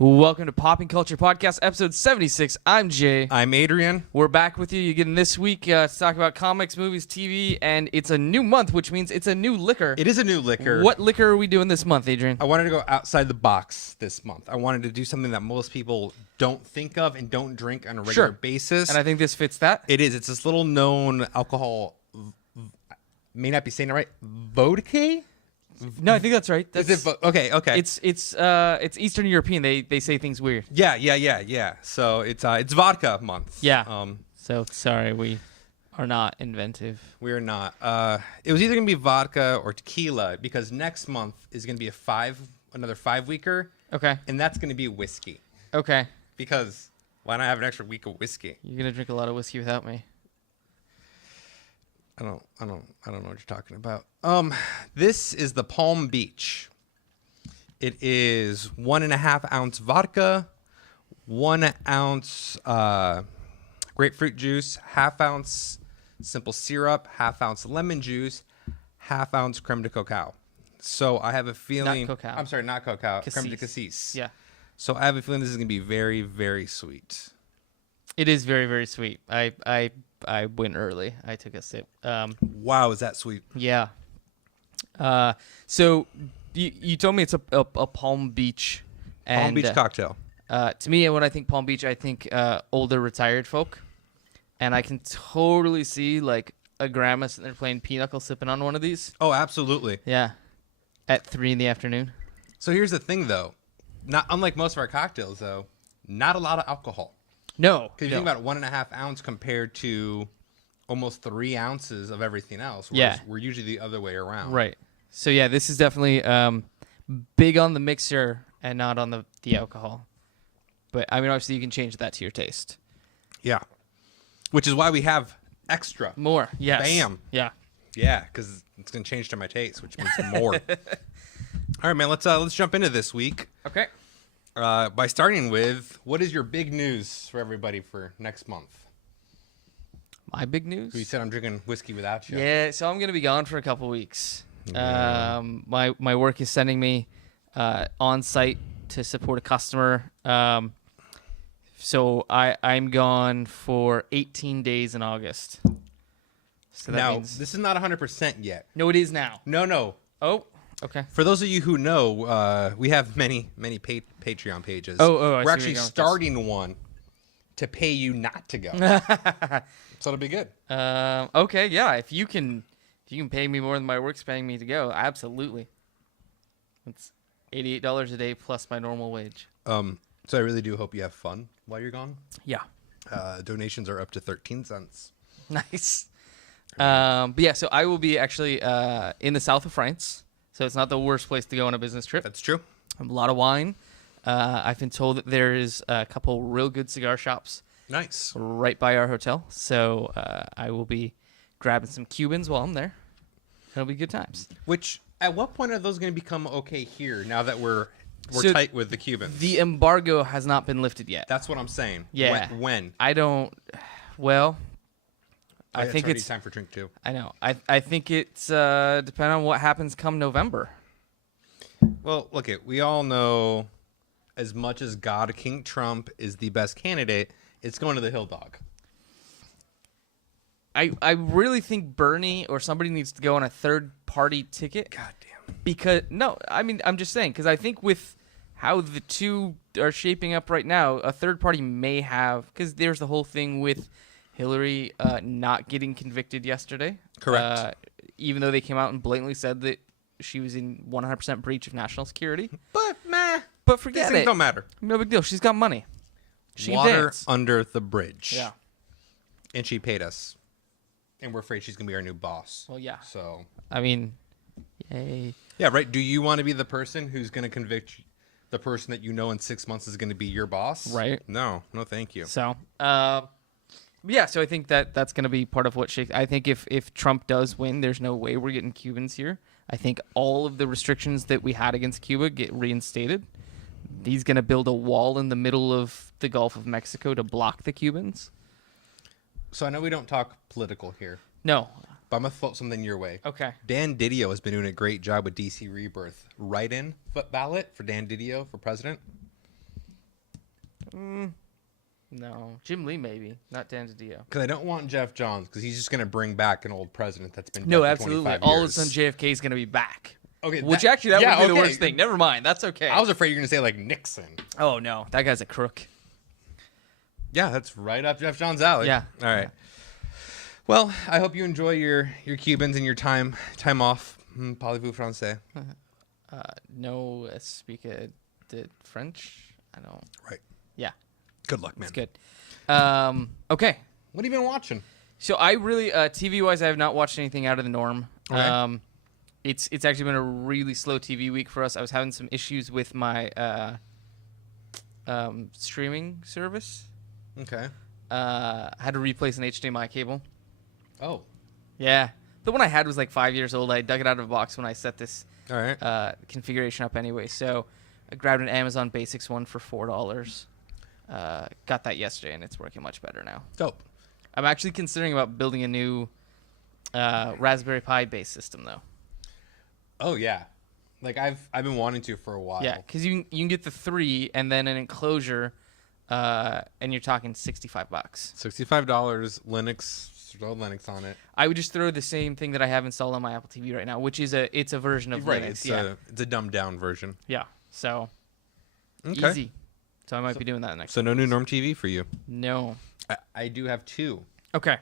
Welcome to Popping Culture Podcast, episode 76. I'm Jay. I'm Adrian. We're back with you again this week to talk about comics, movies, TV, and it's a new month, which means it's a new liquor. It is a new liquor. What liquor are we doing this month, Adrian? I wanted to go outside the box this month. I wanted to do something that most people don't think of and don't drink on a regular basis. And I think this fits that. It is. It's this little known alcohol, may not be saying it right, Vodka? No, I think that's right. Okay. It's Eastern European. They say things weird. Yeah. So it's vodka month. Yeah. So sorry, we are not inventive. We're not. It was either gonna be vodka or tequila because next month is gonna be another 5-weeker. Okay. And that's gonna be whiskey. Okay. Because why not have an extra week of whiskey? You're gonna drink a lot of whiskey without me. I don't know what you're talking about. This is the Palm Beach. It is 1.5 ounce vodka, 1 ounce grapefruit juice, 1/2 ounce simple syrup, 1/2 ounce lemon juice, 1/2 ounce creme de cacao. So I have a feeling. Not cacao. I'm sorry, not cacao. Cassis. Creme de cassis. Yeah. So I have a feeling this is gonna be very, very sweet. It is very, very sweet. I went early. I took a sip. Wow, is that sweet? Yeah. So you told me it's a Palm Beach. And, Palm Beach cocktail. To me, when I think Palm Beach, I think older retired folk. And I can totally see like a grandma sitting there playing pinochle sipping on one of these. Oh, absolutely. Yeah. At 3 p.m. So here's the thing, though. Not unlike most of our cocktails, though, not a lot of alcohol. No. Because you think about 1.5 ounce compared to almost 3 ounces of everything else. Yeah. We're usually the other way around. Right. So, yeah, this is definitely big on the mixer and not on the alcohol. But, I mean, obviously, you can change that to your taste. Yeah. Which is why we have extra. More. Yes. Bam. Yeah. Yeah, because it's going to change to my taste, which means more. All right, man, let's jump into this week. Okay. By starting with, what is your big news for everybody for next month? My big news? You said I'm drinking whiskey without you. Yeah, so I'm going to be gone for a couple weeks. Yeah. My work is sending me on site to support a customer. So I'm gone for 18 days in August. So that Now, means... this is not 100% yet. No, it is now. No. Oh, okay. For those of you who know, we have many Patreon pages. Oh, we're actually starting one to pay you not to go. So it'll be good. Okay, yeah. If you can pay me more than my work's paying me to go, absolutely. It's $88 a day plus my normal wage. So I really do hope you have fun while you're gone. Yeah. Donations are up to 13 cents. Nice. But yeah, so I will be actually in the south of France. So it's not the worst place to go on a business trip. That's true. A lot of wine. I've been told that there is a couple real good cigar shops Nice. right by our hotel. So I will be grabbing some Cubans while I'm there. It'll be good times. Which, at what point are those going to become okay here now that we're So tight with the Cubans? The embargo has not been lifted yet. That's what I'm saying. Yeah. When? I don't... Well... I think it's time for drink too. I know. I think it's depending on what happens come November. Well, look we all know as much as God King Trump is the best candidate, it's going to the Hill Dog. I really think Bernie or somebody needs to go on a third party ticket. God damn. Because I'm just saying because I think with how the two are shaping up right now, a third party may have because there's the whole thing with Hillary not getting convicted yesterday. Correct. Even though they came out and blatantly said that she was in 100% breach of national security. But forget it. Don't matter. No big deal. She's got money. She can Water dance. under the bridge. Yeah. And she paid us. And we're afraid she's going to be our new boss. Well, yeah. So. I mean, yay. Yeah, right. Do you want to be the person who's going to convict the person that you know in 6 months is going to be your boss? Right. No, thank you. So, yeah, so I think that's going to be part of what shakes. I think if Trump does win, there's no way we're getting Cubans here. I think all of the restrictions that we had against Cuba get reinstated. He's going to build a wall in the middle of the Gulf of Mexico to block the Cubans. So I know we don't talk political here, No. but I'm going to float something your way. Okay. Dan Didio has been doing a great job with DC Rebirth. Write-in ballot for Dan Didio for president. No, Jim Lee maybe, not Dan DiDio. Because I don't want Jeff Johns, because he's just going to bring back an old president that's been No, dead for absolutely. 25 All of a years. sudden, JFK is going to be back. Okay, Which actually, that would be the okay. worst thing. Never mind. That's okay. I was afraid you were going to say, like, Nixon. Oh, no. That guy's a crook. Yeah, that's right up Jeff Johns' alley. Yeah. All right. Well, I hope you enjoy your Cubans and your time off. Parlez-vous français? No, speak de French. I don't. Right. Yeah. Good luck, man. It's good. Okay. What have you been watching? So I really, TV-wise, I have not watched anything out of the norm. Okay. It's actually been a really slow TV week for us. I was having some issues with my streaming service. Okay. Had to replace an HDMI cable. Oh. Yeah. The one I had was like 5 years old. I dug it out of a box when I set this All right. configuration up anyway. So I grabbed an Amazon Basics one for $4. Got that yesterday, and it's working much better now. Dope. I'm actually considering about building a new Raspberry Pi based system, though. Oh, yeah. Like, I've been wanting to for a while. Yeah, because you can get the 3 and then an enclosure, and you're talking $65. $65, Linux, throw Linux on it. I would just throw the same thing that I have installed on my Apple TV right now, which is it's a version of Right. Linux. It's a dumbed down version. Yeah. So Okay. easy. So I might be doing that next. So no new Norm TV for you. No. I do have 2. Okay.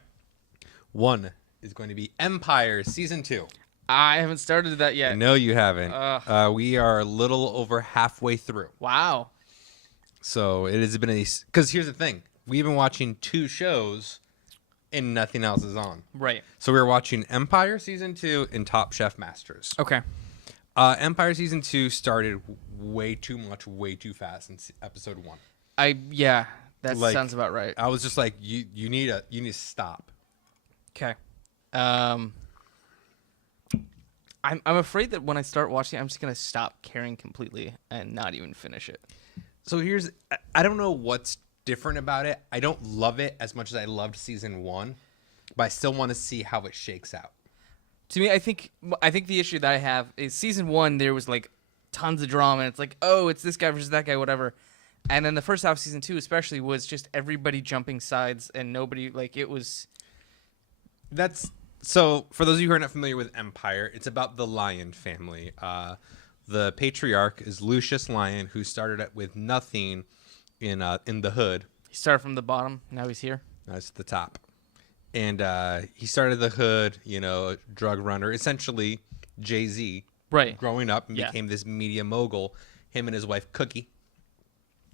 One is going to be Empire Season 2. I haven't started that yet. No, you haven't. Ugh. We are a little over halfway through. Wow. So it has been because here's the thing. We've been watching 2 shows and nothing else is on. Right. So we were watching Empire Season 2 and Top Chef Masters. Okay. Empire Season 2 started way too much, way too fast in episode 1. That Like, sounds about right. I was just like, you need to stop. Okay. I'm afraid that when I start watching, I'm just gonna stop caring completely and not even finish it. So I don't know what's different about it. I don't love it as much as I loved season 1, but I still want to see how it shakes out. To me, I think the issue that I have is season 1. There was like tons of drama, and it's like, oh, it's this guy versus that guy, whatever. And then the first half of season 2, especially, was just everybody jumping sides and nobody it was. So for those of you who are not familiar with Empire, it's about the Lion family. The patriarch is Lucius Lion, who started out with nothing in the hood. He started from the bottom. Now he's here. That's the top. And he started the hood, drug runner, essentially Jay-Z. Right. Growing up and became this media mogul, him and his wife Cookie.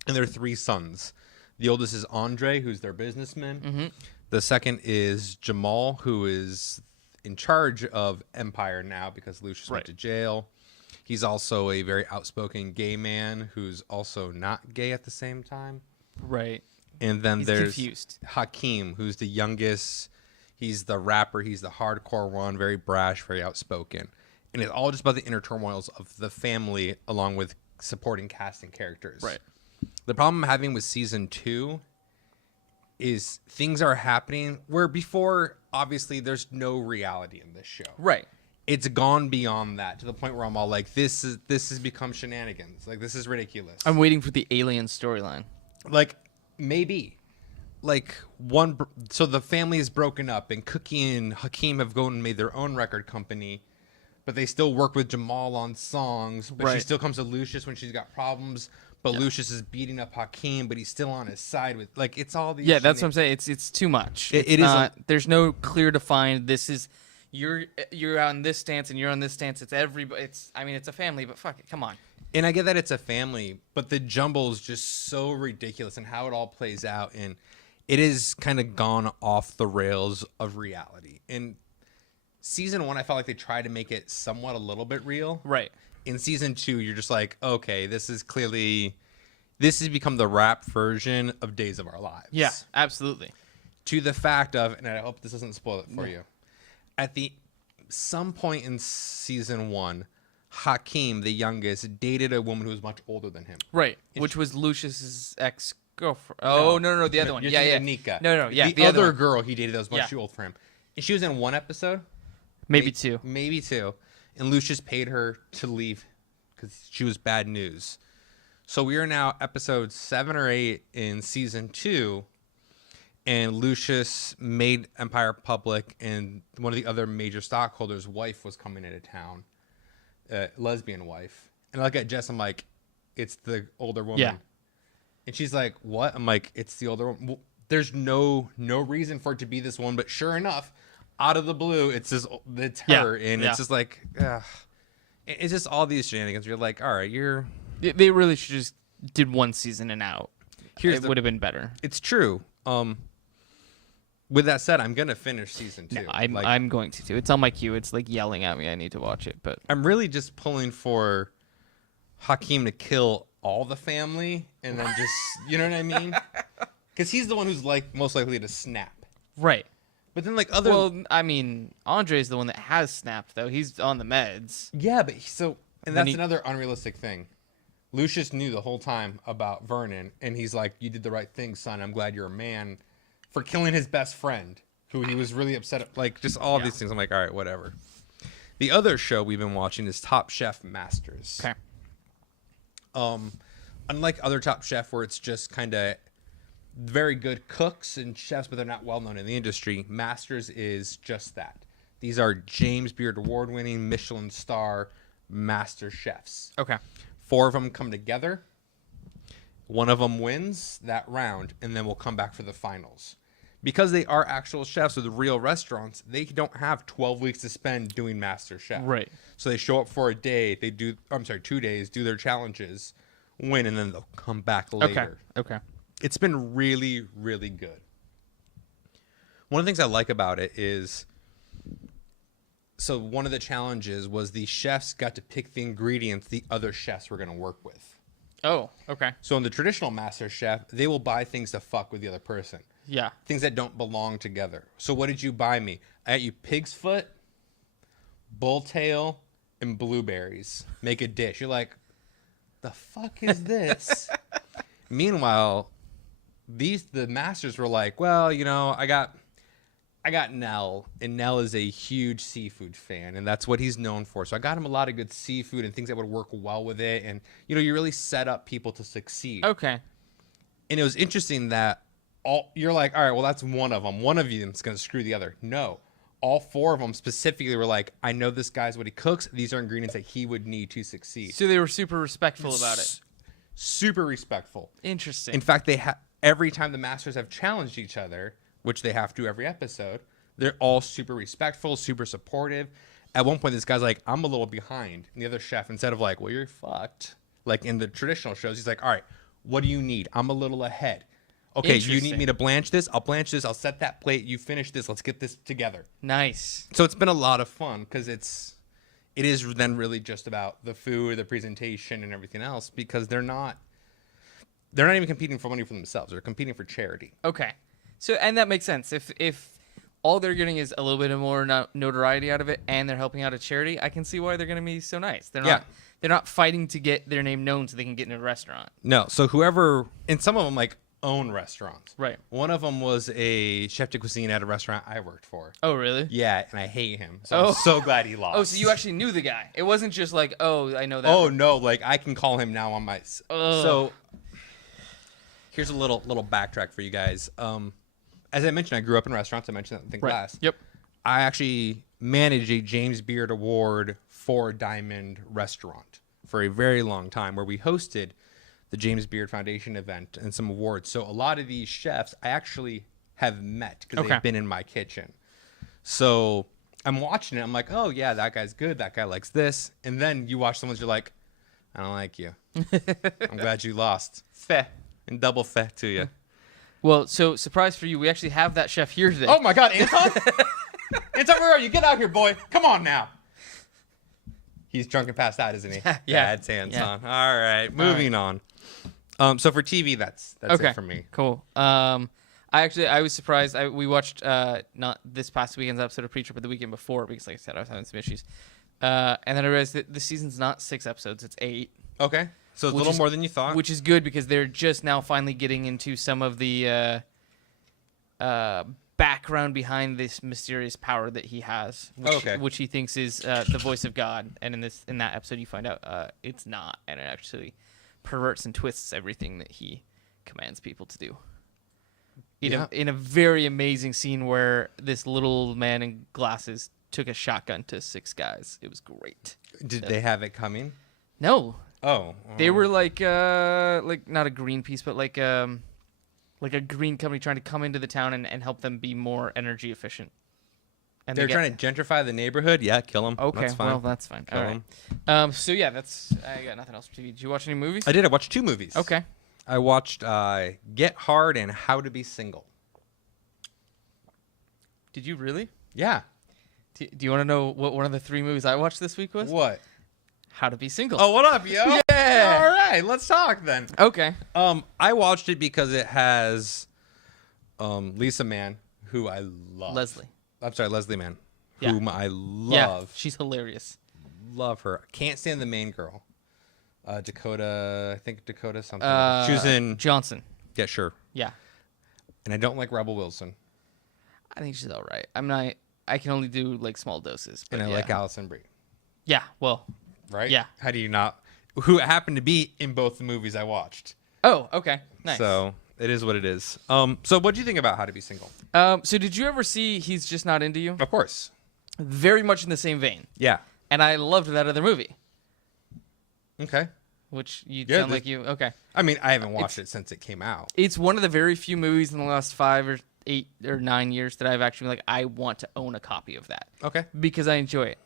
And their 3 sons. The oldest is Andre, who's their businessman. Mm-hmm. The second is Jamal, who is in charge of Empire now because Lucius went to jail. He's also a very outspoken gay man who's also not gay at the same time. Right. And then He's there's confused. Hakeem, who's the youngest. He's the rapper. He's the hardcore one, very brash, very outspoken. And it's all just about the inner turmoils of the family along with supporting cast and characters. Right. The problem I'm having with season 2 is things are happening where before, obviously, there's no reality in this show. Right. It's gone beyond that to the point where I'm all like, this has become shenanigans. Like, this is ridiculous. I'm waiting for the alien storyline. Like, maybe. Like, so the family is broken up, and Cookie and Hakeem have gone and made their own record company, but they still work with Jamal on songs, but she still comes to Lucius when she's got problems. But Lucius is beating up Hakeem, but he's still on his side with it's all these. Yeah, that's what I'm saying. It's too much. It not, is. There's no clear defined. This is you're on this stance and you're on this stance. It's everybody. It's a family, but fuck it, come on. And I get that it's a family, but the jumble is just so ridiculous and how it all plays out, and it is kind of gone off the rails of reality. In season 1, I felt like they tried to make it somewhat a little bit real. Right. In season 2, you're just like, okay, this has become the rap version of Days of Our Lives. Yeah, absolutely. To the fact of, and I hope this doesn't spoil it for you, at some point in season 1, Hakeem, the youngest, dated a woman who was much older than him. Right, which was Lucius's ex-girlfriend. Oh, no, the other one. Yeah. Nika. No, yeah. The other girl he dated that was much too old for him. And she was in 1 episode. Maybe 2. Maybe 2. And Lucius paid her to leave because she was bad news. So we are now episode 7 or 8 in season 2, and Lucius made Empire public, and one of the other major stockholders' wife was coming into town, lesbian wife. And I look at Jess, I'm like, it's the older woman. Yeah. And she's like, what? I'm like, it's the older one. Well, there's no reason for it to be this one, but sure enough, out of the blue, it's her, and it's just like, ugh. It's just all these shenanigans. You're like, all right, They really should just did one season and out. It would have been better. It's true. With that said, I'm gonna finish season 2. No, I'm going to too. It's on my queue. It's like yelling at me. I need to watch it, but I'm really just pulling for Hakeem to kill all the family, and then just, you know what I mean? Because he's the one who's like most likely to snap. right. But then Well, I mean, Andre's the one that has snapped though. He's on the meds. yeah, but and that's another unrealistic thing. Lucius knew the whole time about Vernon, and he's like, "You did the right thing, son. I'm glad you're a man," for killing his best friend, who he was really upset at. Like, just all of these things. I'm like, all right, whatever. The other show we've been watching is Top Chef Masters. Okay. Unlike other Top Chef, where it's just kind of very good cooks and chefs, but they're not well known in the industry, Masters is just that. These are James Beard award-winning Michelin star master chefs. Okay. 4 of them come together. One of them wins that round, and then we'll come back for the finals. Because they are actual chefs with real restaurants, they don't have 12 weeks to spend doing Master Chef. Right. So they show up for a day, 2 days, do their challenges, win, and then they'll come back later. Okay. It's been really, really good. One of the things I like about it is, so one of the challenges was the chefs got to pick the ingredients the other chefs were going to work with. Oh, okay. So in the traditional Master Chef, they will buy things to fuck with the other person. Yeah. Things that don't belong together. So what did you buy me? I got you pig's foot, bull tail, and blueberries. Make a dish. You're like, the fuck is this? Meanwhile, the masters were like, well, I got Nell, and Nell is a huge seafood fan, and that's what he's known for. So I got him a lot of good seafood and things that would work well with it, and you really set up people to succeed. Okay. And it was interesting that you're like, all right, well, that's one of them. One of them is going to screw the other. No. All 4 of them specifically were like, I know this guy's what he cooks. These are ingredients that he would need to succeed. So they were super respectful about it. Super respectful. Interesting. In fact, every time the masters have challenged each other, which they have to every episode, they're all super respectful, super supportive. At one point, this guy's like, I'm a little behind. And the other chef, instead of like, well, you're fucked, like in the traditional shows, he's like, all right, what do you need? I'm a little ahead. Okay, you need me to blanch this? I'll blanch this. I'll set that plate. You finish this. Let's get this together. Nice. So it's been a lot of fun because it is then really just about the food, the presentation, and everything else, because they're not even competing for money for themselves. They're competing for charity. Okay. So, and that makes sense. If all they're getting is a little bit of more notoriety out of it, and they're helping out a charity, I can see why they're going to be so nice. They're not fighting to get their name known so they can get in a restaurant. No. So and some of them like own restaurants. Right. One of them was a chef de cuisine at a restaurant I worked for. Oh, really? Yeah, and I hate him. So I'm so glad he lost. Oh, so you actually knew the guy. It wasn't just like, oh, I know that. Oh, no. Like, I can call him now on my... Ugh. So here's a little backtrack for you guys. As I mentioned, I grew up in restaurants. I mentioned that in the class. Yep. I actually managed a James Beard Award 4-diamond restaurant for a very long time, where we hosted the James Beard Foundation event and some awards. So a lot of these chefs I actually have met because they've been in my kitchen. So I'm watching it. I'm like, oh, yeah, that guy's good. That guy likes this. And then you watch someone, you're like, I don't like you. I'm glad you lost. Feh. And double feh to you. Well, so surprise for you, we actually have that chef here today. Oh, my God, Anton? Anton, where are you? Get out here, boy. Come on now. He's drunk and passed out, isn't he? Yeah. That's Anton. Yeah. All right. Moving on. So for TV, that's it for me. Cool. I was surprised. We watched not this past weekend's episode of Preacher, but the weekend before, because like I said, I was having some issues. And then I realized that the season's not 6 episodes; it's 8. Okay, so it's a little more than you thought. Which is good because they're just now finally getting into some of the background behind this mysterious power that he has, which he thinks is the voice of God. And in that episode, you find out it's not, and it actually perverts and twists everything that he commands people to do. Yeah. In a very amazing scene where this little man in glasses took a shotgun to 6 guys. It was great. Did they have it coming? No, Oh. they were like not a Greenpeace, but like a green company trying to come into the town and help them be more energy efficient. And They're trying to gentrify the neighborhood? Yeah, kill them. Okay, That's fine. well, that's fine. Kill All 'em. right. So yeah, I got nothing else for TV. Did you watch any movies? I did. I watched 2 movies. Okay. I watched Get Hard and How to Be Single. Did you really? Yeah. Do you want to know what one of the 3 movies I watched this week was? What? How to Be Single. Oh, what up, yo? Yeah. All right, let's talk then. Okay. I watched it because it has Lisa Mann, who I love. Leslie Mann, Yeah. whom I Yeah, love. she's hilarious. Love her. Can't stand the main girl. Dakota, I think Dakota something. She was in. Johnson. Yeah, sure. Yeah. And I don't like Rebel Wilson. I think she's all right. I'm not. I can only do like small doses. But And I yeah. like Allison Brie. Yeah. Well. Right? Yeah. How do you not? Who happened to be in both the movies I watched. Oh. Okay. Nice. So it is what it is. So what do you think about How to Be Single? So did you ever see He's Just Not Into You? Of course. Very much in the same vein. Yeah. And I loved that other movie. Okay. Which you Yeah, sound like you. Okay. I mean, I haven't watched it since it came out. It's one of the very few movies in the last 5 or 8 or 9 years that I've actually like, I want to own a copy of that. Okay. Because I enjoy it.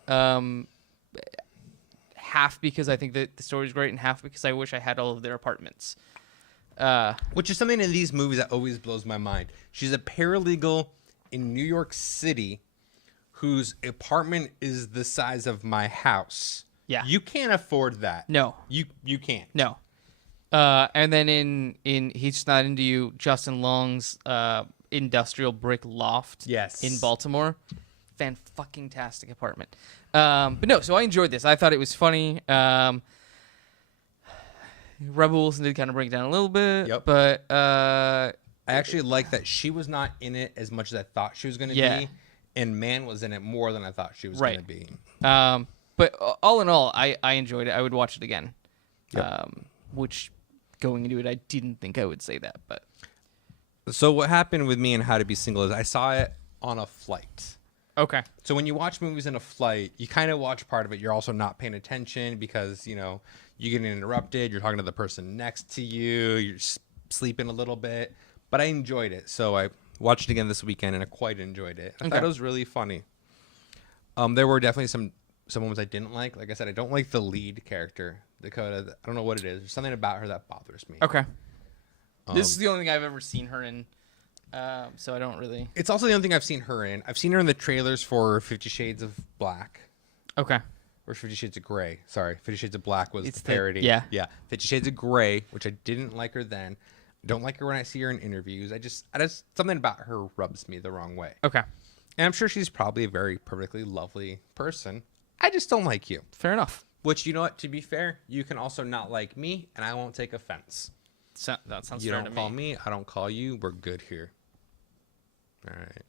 Half because I think that the story's great, and half because I wish I had all of their apartments. Which is something in these movies that always blows my mind. She's a paralegal in New York City whose apartment is the size of my house. Yeah. You can't afford that. No. You can't. No. And then in He's Just Not Into You, Justin Long's industrial brick loft Yes. in Baltimore. Fan-fucking-tastic apartment. But no, so I enjoyed this. I thought it was funny. Rebel Wilson did kind of break it down a little bit. Yep. But I actually like that she was not in it as much as I thought she was going to Yeah. be. And Man was in it more than I thought she was Right. going to be. but all in all, I enjoyed it. I would watch it again. Yep. Which, going into it, I didn't think I would say that. But So what happened with me and How to Be Single is I saw it on a flight. okay. So when you watch movies in a flight, you kind of watch part of it. You're also not paying attention because, you get interrupted. You're talking to the person next to you. You're sleeping a little bit. But I enjoyed it. So I watched it again this weekend, and I quite enjoyed it. I thought it was really funny. There were definitely some moments I didn't like. Like I said, I don't like the lead character, Dakota. I don't know what it is. There's something about her that bothers me. Okay. This is the only thing I've ever seen her in. So I don't really. It's also the only thing I've seen her in. I've seen her in the trailers for 50 Shades of Black. Okay. Or 50 Shades of Grey. Sorry, 50 Shades of Black was It's the parody. yeah. 50 Shades of Grey, which I didn't like her then. Don't like her when I see her in interviews. I just something about her rubs me the wrong way. Okay. And I'm sure she's probably a very perfectly lovely person. I just don't like you. Fair enough. Which, you know what? To be fair, you can also not like me, and I won't take offense. So, that sounds You fair don't to call me. me, I don't call you. We're good here. All right.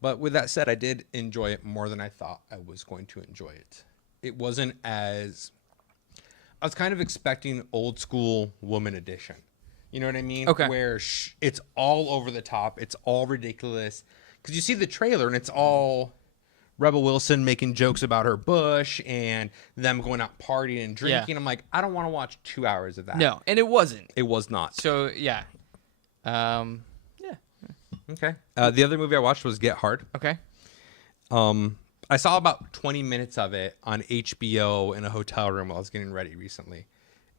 But with that said, I did enjoy it more than I thought I was going to enjoy it. It wasn't as... I was kind of expecting old school Woman Edition. You know what I mean? Okay. Where it's all over the top. It's all ridiculous. Because you see the trailer and it's all Rebel Wilson making jokes about her bush and them going out partying and drinking. Yeah. I'm like, I don't want to watch 2 hours of that. No, and it wasn't. It was not. So yeah. Yeah. Okay. The other movie I watched was Get Hard. Okay. I saw about 20 minutes of it on HBO in a hotel room while I was getting ready recently.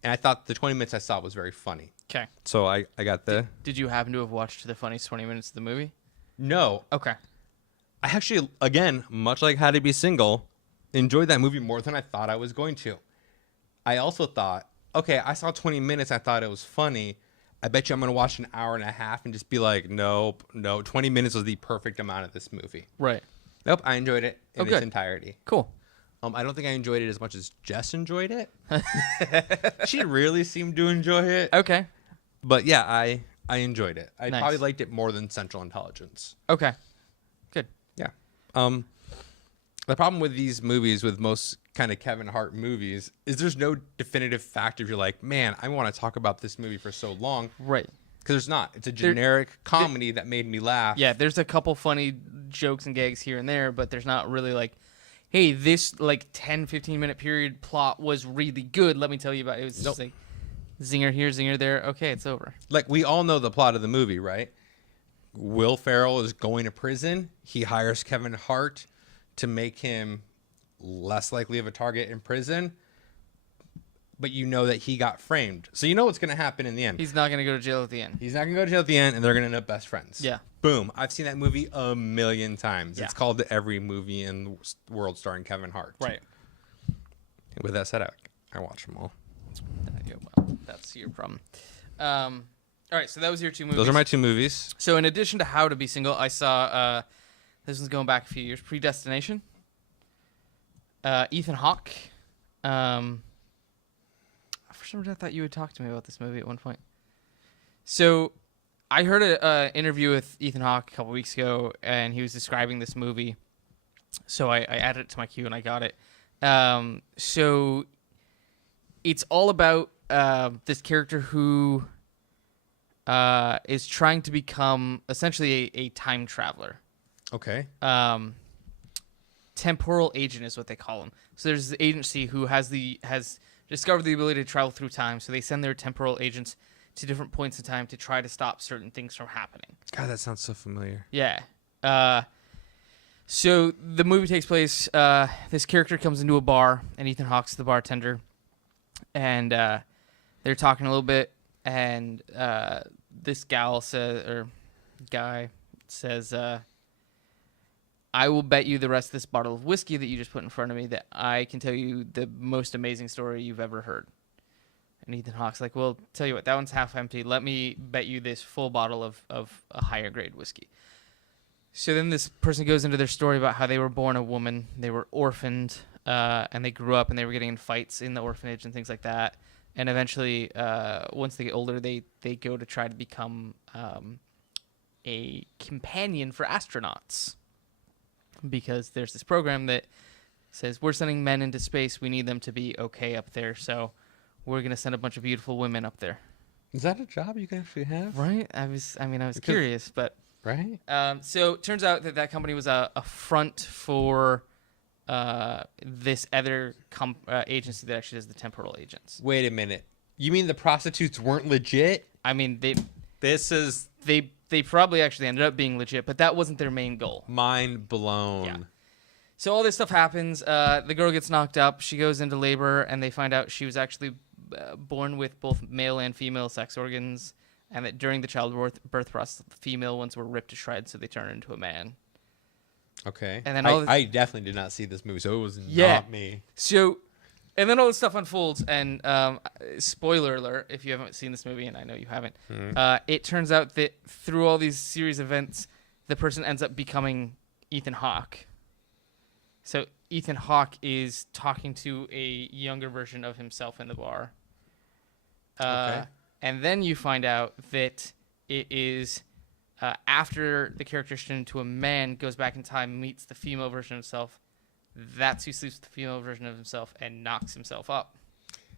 And I thought the 20 minutes I saw was very funny. Okay. So I got the... Did you happen to have watched the funniest 20 minutes of the movie? No. Okay. I actually, again, much like How to Be Single, enjoyed that movie more than I thought I was going to. I also thought, okay, I saw 20 minutes. I thought it was funny. I bet you I'm going to watch an hour and a half and just be like, nope, no. 20 minutes was the perfect amount of this movie. Right. Nope, I enjoyed it in its good. entirety. Cool. I don't think I enjoyed it as much as Jess enjoyed it. She really seemed to enjoy it. Okay. But yeah, I enjoyed it. I Nice. probably liked it more than Central Intelligence. Okay. Good. Yeah. The problem with these movies, with most kind of Kevin Hart movies is there's no definitive fact if you're like, man, I want to talk about this movie for so long. Right. Because there's not. It's a generic comedy that made me laugh. Yeah, there's a couple funny jokes and gags here and there, but there's not really like, hey, this like 10, 15-minute period plot was really good. Let me tell you about it. It was just like zinger here, zinger there. Okay, it's over. Like, we all know the plot of the movie, right? Will Ferrell is going to prison. He hires Kevin Hart to make him less likely of a target in prison. But you know that he got framed. So you know what's going to happen in the end. He's not going to go to jail at the end. He's not going to go to jail at the end, and they're going to end up best friends. Yeah. Boom. I've seen that movie a million times. Yeah. It's called every movie in the world starring Kevin Hart. Right. With that said, I watch them all. Yeah, well, that's your problem. All right, so that was your 2 movies. Those are my 2 movies. So in addition to How to Be Single, I saw, this one's going back a few years, Predestination. Ethan Hawke. For some reason, I thought you would talk to me about this movie at one point. So I heard an interview with Ethan Hawke a couple weeks ago, and he was describing this movie. So I added it to my queue, and I got it. So it's all about this character who is trying to become essentially a time traveler. Okay. Temporal agent is what they call him. So there's this agency who has discovered the ability to travel through time. So they send their temporal agents to different points in time to try to stop certain things from happening. God, that sounds so familiar. Yeah. So the movie takes place. This character comes into a bar, and Ethan Hawke's the bartender, and they're talking a little bit, and this guy says, I will bet you the rest of this bottle of whiskey that you just put in front of me that I can tell you the most amazing story you've ever heard. And Ethan Hawke's like, well, tell you what, that one's half empty. Let me bet you this full bottle of a higher grade whiskey. So then this person goes into their story about how they were born a woman, they were orphaned, and they grew up and they were getting in fights in the orphanage and things like that. And eventually, once they get older, they go to try to become a companion for astronauts. Because there's this program that says, we're sending men into space. We need them to be okay up there. So we're going to send a bunch of beautiful women up there. Is that a job you can actually have? Right? I was curious, but... Right? So it turns out that company was a front for this other agency that actually does the temporal agents. Wait a minute. You mean the prostitutes weren't legit? I mean, They probably actually ended up being legit, but that wasn't their main goal. Mind blown. Yeah. So all this stuff happens. The girl gets knocked up. She goes into labor, and they find out she was actually born with both male and female sex organs, and that during the childbirth process, the female ones were ripped to shreds, so they turn into a man. Okay. And then I definitely did not see this movie, so it was not me. So, and then all this stuff unfolds, and spoiler alert, if you haven't seen this movie, and I know you haven't, it turns out that through all these series of events, the person ends up becoming Ethan Hawke. So Ethan Hawke is talking to a younger version of himself in the bar. Okay. And then you find out that it is after the character is turned into a man, goes back in time, meets the female version of himself. That's who sleeps with the female version of himself and knocks himself up.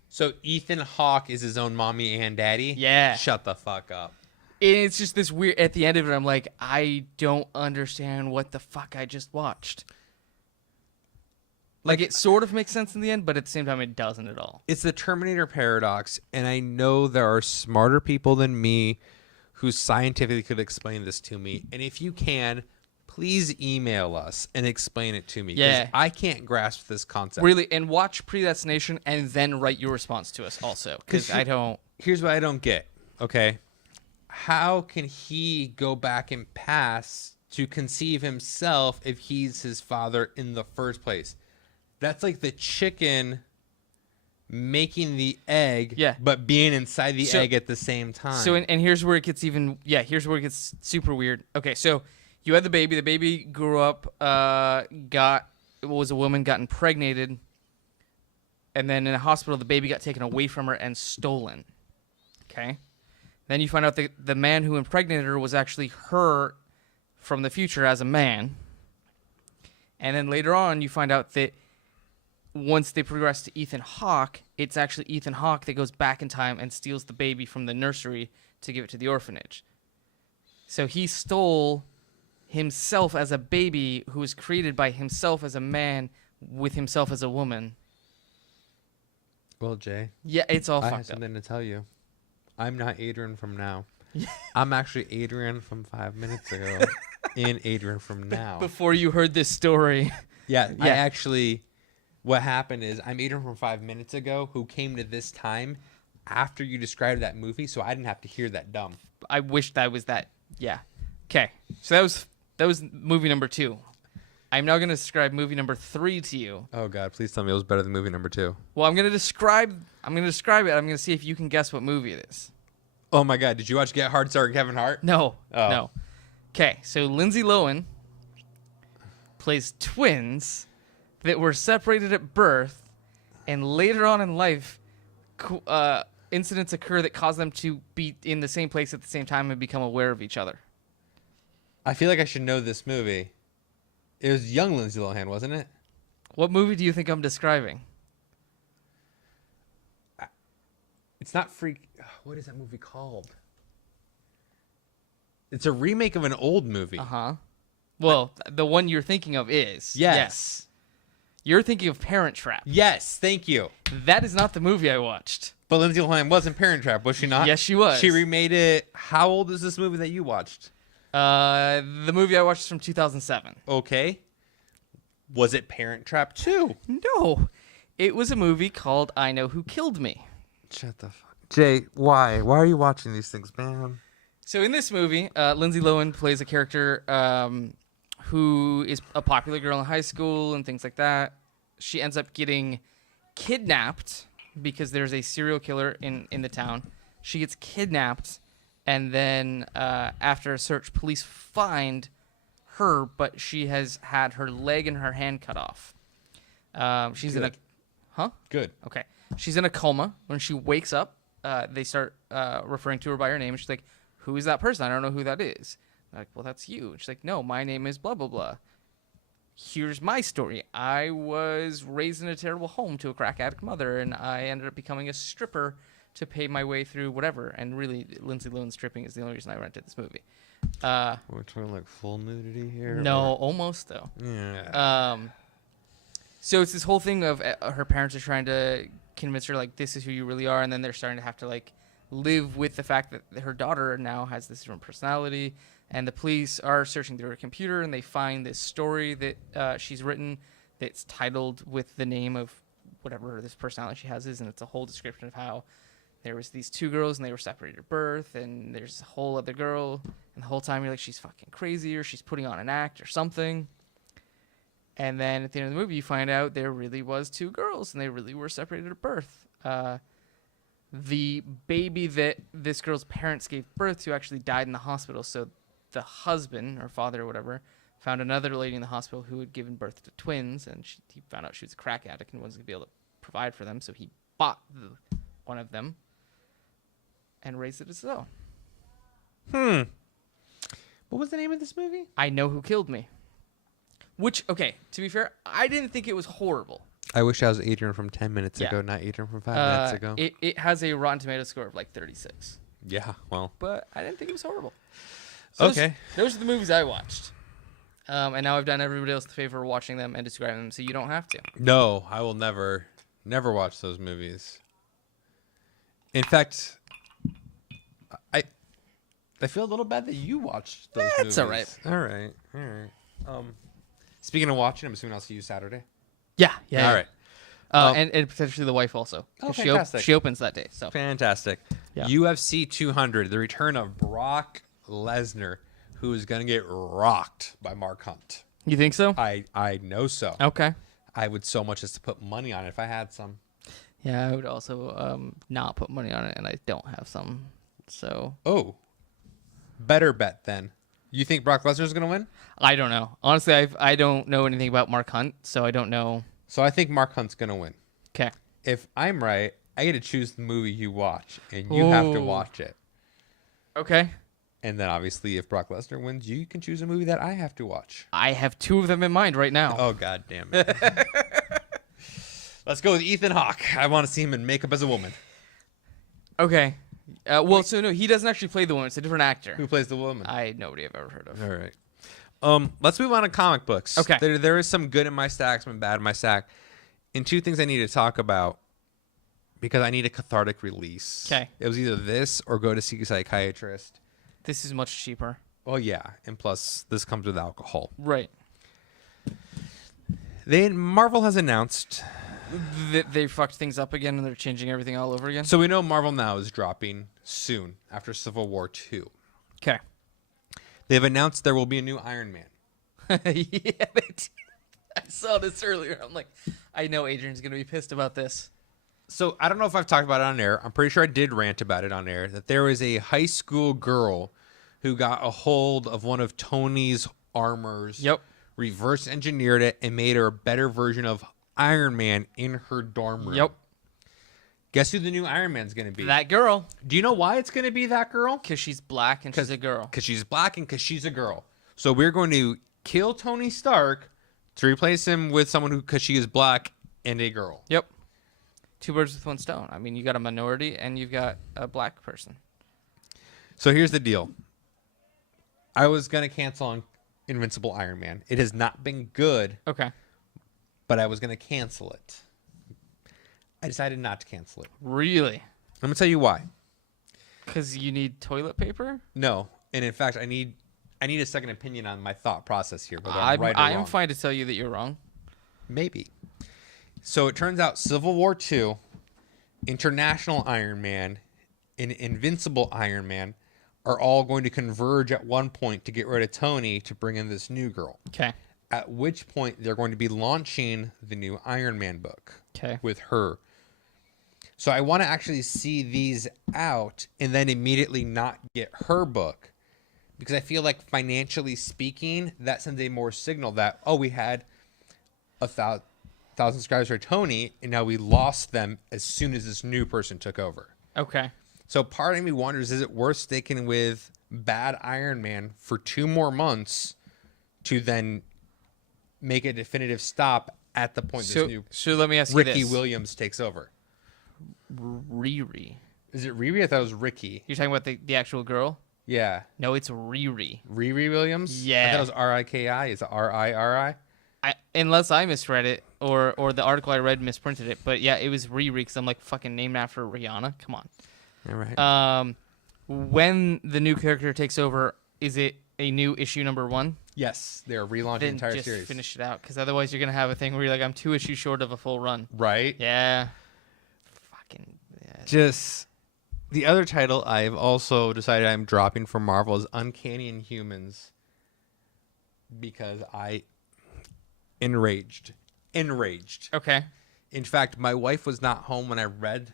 So Ethan Hawke is his own mommy and daddy? Yeah. Shut the fuck up. And it's just this weird, at the end of it, I'm like, I don't understand what the fuck I just watched. Like, it sort of makes sense in the end, but at the same time, it doesn't at all. It's the Terminator paradox, and I know there are smarter people than me who scientifically could explain this to me. And if you can, please email us and explain it to me. Yeah. I can't grasp this concept. Really, and watch Predestination and then write your response to us also, because I don't... Here's what I don't get, okay? How can he go back and pass to conceive himself if he's his father in the first place? That's like the chicken making the egg, but being inside the egg at the same time. So, and here's where it gets here's where it gets super weird. Okay, so you had the baby. The baby grew up, was a woman, got impregnated, and then in a hospital, the baby got taken away from her and stolen. Okay? Then you find out that the man who impregnated her was actually her from the future as a man. And then later on, you find out that once they progress to Ethan Hawke, it's actually Ethan Hawke that goes back in time and steals the baby from the nursery to give it to the orphanage. So he stole himself as a baby who was created by himself as a man with himself as a woman. Well, Jay. Yeah, it's all I have fucked up. something to tell you. I'm not Adrian from now. I'm actually Adrian from 5 minutes ago. In Adrian from now. Before you heard this story. Yeah, I actually... What happened is I'm Adrian from 5 minutes ago who came to this time after you described that movie, so I didn't have to hear that dumb. I wish that was that. Yeah. Okay. So that was movie number 2. I'm now going to describe movie number 3 to you. Oh God, please tell me it was better than movie number 2. Well, I'm going to describe it. I'm going to see if you can guess what movie it is. Oh my God, did you watch Get Hard starring Kevin Hart? No. Oh. No. Okay. So Lindsay Lohan plays twins that were separated at birth, and later on in life, incidents occur that cause them to be in the same place at the same time and become aware of each other. I feel like I should know this movie. It was young Lindsay Lohan, wasn't it? What movie do you think I'm describing? It's not Freak. What is that movie called? It's a remake of an old movie. Uh-huh. Well, the one you're thinking of is. Yes. You're thinking of Parent Trap. Yes, thank you. That is not the movie I watched. But Lindsay Lohan was in Parent Trap, was she not? Yes, she was. She remade it. How old is this movie that you watched? The movie I watched is from 2007. Okay. Was it Parent Trap 2? No. It was a movie called I Know Who Killed Me. Shut the fuck. Jay, why? Why are you watching these things, man? So in this movie, Lindsay Lohan plays a character who is a popular girl in high school and things like that. She ends up getting kidnapped because there's a serial killer in the town. She gets kidnapped, and then after a search, police find her, but she has had her leg and her hand cut off. She's in a... Huh? Good. Okay. She's in a coma. When she wakes up, they start referring to her by her name. She's like, who is that person? I don't know who that is. They're like, well, that's you. She's like, no, my name is blah, blah, blah. Here's my story. I was raised in a terrible home to a crack addict mother, and I ended up becoming a stripper to pay my way through whatever. And really, Lindsay Lohan stripping is the only reason I rented this movie. We're talking like full nudity here? No, almost, though. Yeah. So it's this whole thing of her parents are trying to convince her, like, this is who you really are, and then they're starting to have to, like, live with the fact that her daughter now has this different personality, and the police are searching through her computer, and they find this story that she's written that's titled with the name of whatever this personality she has is, and it's a whole description of how there was these two girls, and they were separated at birth, and there's a whole other girl, and the whole time you're like, she's fucking crazy, or she's putting on an act or something. And then at the end of the movie, you find out there really was two girls, and they really were separated at birth. The baby that this girl's parents gave birth to actually died in the hospital, so the husband, or father or whatever, found another lady in the hospital who had given birth to twins, and he found out she was a crack addict and wasn't going to be able to provide for them, so he bought one of them and raised it as his own. What was the name of this movie? I Know Who Killed Me. Which, okay, to be fair, I didn't think it was horrible. I wish I was Adrian from 10 minutes Yeah. ago, not Adrian from 5 minutes ago. It has a Rotten Tomatoes score of like 36. Yeah, well. But I didn't think it was horrible. So Okay. Those are the movies I watched. And now I've done everybody else the favor of watching them and describing them, so you don't have to. No, I will never watch those movies. In fact, I feel a little bad that you watched those movies. That's all right. All right. Speaking of watching, I'm assuming I'll see you Saturday. Yeah. All right. And potentially the wife also. Oh, 'Cause fantastic. she opens that day. So Fantastic. Yeah. UFC 200, the return of Brock Lesnar, who is going to get rocked by Mark Hunt. You think so? I know so. Okay. I would so much as to put money on it if I had some. Yeah, I would also not put money on it, and I don't have some. So Oh, better bet then. You think Brock Lesnar is going to win? I don't know. Honestly, I don't know anything about Mark Hunt, so I don't know. So I think Mark Hunt's going to win. Okay. If I'm right, I get to choose the movie you watch, and you have to Ooh. watch it. Okay. And then obviously, if Brock Lesnar wins, you can choose a movie that I have to watch. I have two of them in mind right now. Oh, God damn it. Let's go with Ethan Hawke. I want to see him in makeup as a woman. Okay. Well, so no, he doesn't actually play the woman. It's a different actor. Who plays the woman? Nobody I've ever heard of. All right. Let's move on to comic books. Okay. There is some good in my stack, some bad in my stack. And two things I need to talk about because I need a cathartic release. Okay. It was either this or go to see a psychiatrist. This is much cheaper. Well, yeah. And plus, this comes with alcohol. Right. Marvel has announced. They fucked things up again and they're changing everything all over again. So we know Marvel Now is dropping soon after Civil War 2. Okay. They've announced there will be a new Iron Man. Yeah, they did. I saw this earlier. I'm like, I know Adrian's gonna be pissed about this. So I don't know if I've talked about it on air. I'm pretty sure I did rant about it on air. That there was a high school girl who got a hold of one of Tony's armors. Yep. Reverse engineered it and made her a better version of Iron Man in her dorm room. Yep. Guess who the new Iron Man's going to be? That girl. Do you know why it's going to be that girl? Because she's black and she's a girl. Because she's black and because she's a girl. So we're going to kill Tony Stark to replace him with someone who, because she is black and a girl. Yep. Two birds with one stone. I mean, you got a minority and you've got a black person. So here's the deal. I was going to cancel on Invincible Iron Man. It has not been good. Okay. But I was going to cancel it. I decided not to cancel it. Really? I'm going to tell you why. Because you need toilet paper? No. And in fact, I need a second opinion on my thought process here. Whether I'm right or wrong. fine to tell you that you're wrong. Maybe. So it turns out Civil War 2, International Iron Man, and Invincible Iron Man are all going to converge at one point to get rid of Tony to bring in this new girl. Okay. At which point they're going to be launching the new Iron Man book. Okay. With her. So I want to actually see these out and then immediately not get her book. Because I feel like financially speaking, that sends a more signal that, oh, we had 1,000 subscribers for Tony, and now we lost them as soon as this new person took over. Okay. So part of me wonders, is it worth sticking with bad Iron Man for 2 more months to then make a definitive stop at the point this new so let me ask you Ricky this. Williams takes over? Riri. Is it Riri? I thought it was Ricky. You're talking about the actual girl? Yeah. No, it's Riri. Riri Williams? Yeah. I thought it was R-I-K-I. Is it R-I-R-I? Unless I misread it or the article I read misprinted it. But yeah, it was Riri because I'm like fucking named after Rihanna. Come on. All right. When the new character takes over, is it a new issue number 1? Yes. They're relaunching the Then entire just series. finish it out because otherwise you're going to have a thing where you're like, I'm 2 issues short of a full run. Right? Yeah. Fucking. Yeah. Just the other title I've also decided I'm dropping from Marvel is Uncanny Inhumans because I enraged. Okay. In fact, my wife was not home when I read